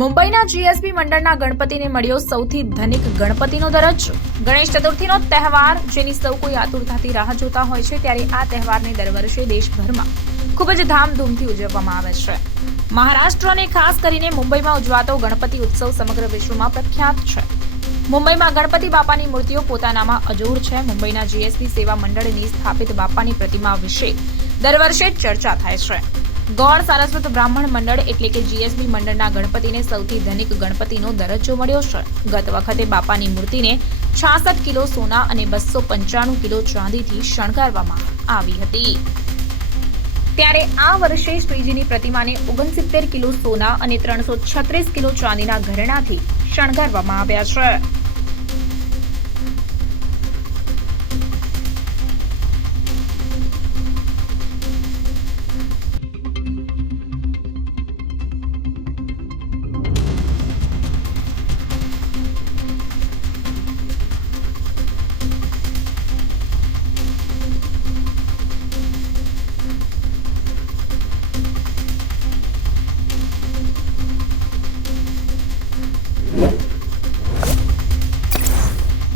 મુંબઈના જીએસબી મંડળના ગણપતિને મળ્યો સૌથી ધનિક ગણપતિનો દરજ્જો। ગણેશ ચતુર્થીનો તહેવાર જેની સૌ કોઈ આતુરતાથી રાહ જોતા હોય છે, ત્યારે આ તહેવારને દર વર્ષે દેશભરમાં ખૂબ જ ધામધૂમથી ઉજવવામાં આવે છે। મહારાષ્ટ્ર અને ખાસ કરીને મુંબઈમાં ઉજવાતો ગણપતિ ઉત્સવ સમગ્ર વિશ્વમાં પ્રખ્યાત છે। મુંબઈમાં ગણપતિ બાપાની મૂર્તિઓ પોતાનામાં અજોડ છે। મુંબઈના જીએસબી સેવા મંડળની સ્થાપિત બાપાની પ્રતિમા વિશે દર વર્ષે ચર્ચા થાય છે। ગૌણ સારસ્વત બ્રાહ્મણ મંડળ એટલે કે જીએસબી મંડળના ગણપતિને સૌથી ધનિક ગણપતિનો દરજ્જો મળ્યો છે। ગત વખતે બાપાની મૂર્તિને 66 કિલો સોના અને 295 કિલો ચાંદીથી શણગારવામાં આવી હતી, ત્યારે આ વર્ષે શ્રીજીની પ્રતિમાને 69 કિલો સોના અને 336 કિલો ચાંદીના ઘરેણાથી શણગારવામાં આવ્યા છે।